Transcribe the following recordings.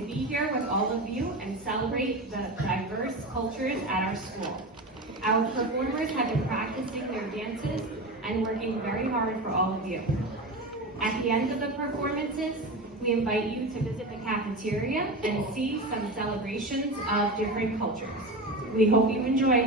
to be here with all of you and celebrate the diverse cultures at our school. Our performers have been practicing their dances and working very hard for all of you. At the end of the performances, we invite you to visit the cafeteria and see some celebrations of different cultures. We hope you enjoy.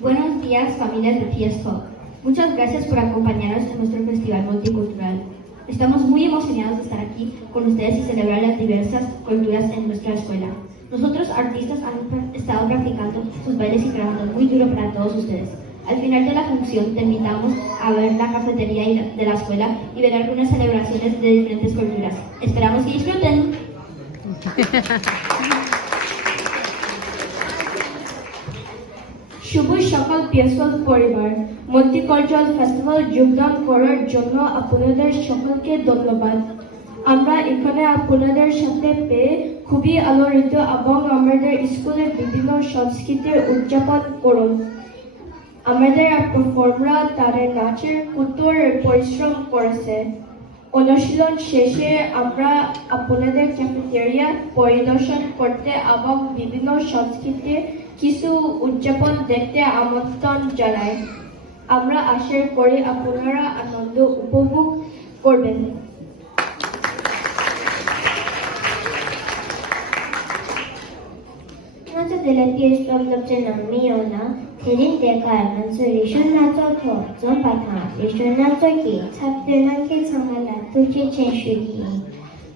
Buenos días, familias de PS Talk. Muchas gracias por acompañarnos en nuestro festival multicultural. Estamos muy emocionados de estar aquí con ustedes y celebrar las diversas culturas en nuestra escuela. Nosotros, artistas, han estado practicando sus bailes y trabajando muy duro para todos ustedes. Al final de la función, te invitamos a ver la cafetería de la escuela y ver algunas celebraciones de diferentes culturas. Esperamos que disfruten. শুভ সকাল পিএসএল পরিবার multicultural festival যোগদান করার জন্য আপনাদের সকলকে ধন্যবাদ। আমরা এখানে আপনাদের সাথে পেয়ে খুবই আনন্দিত এবং আমাদের স্কুলের বিভিন্ন সংস্কৃতির উদযাপন করুন। আমাদের পারফর্মাররা তাদের নাচের কঠোর পরিশ্রম করেছে। অনুশীলন শেষে আমরা আপনাদের ক্যাফেটেরিয়া পরিদর্শন করতে এবং বিভিন্ন সংস্কৃতির কিছু উদযাপন দেখতে আমন্ত্রণ জানাই। আমরা আশা করি আপনারা আনন্দ উপভোগ করবেন। 나저 들레피에 수업럽전 남미요나 대린 대가 알면서 리션나저 더 전바타 리션나저기 찹들 남게 창만나 두지 첸슈기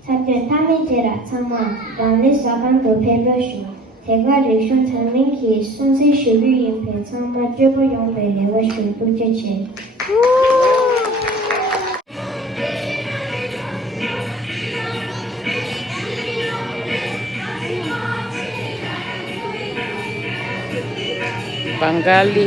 찹들 탐이 제라 창마 란리 사반도 배벼슈 대가 리션 창민기 순세 슈비 임페 창마 쯔부 용배 레와슈 두지 첸 Bengali.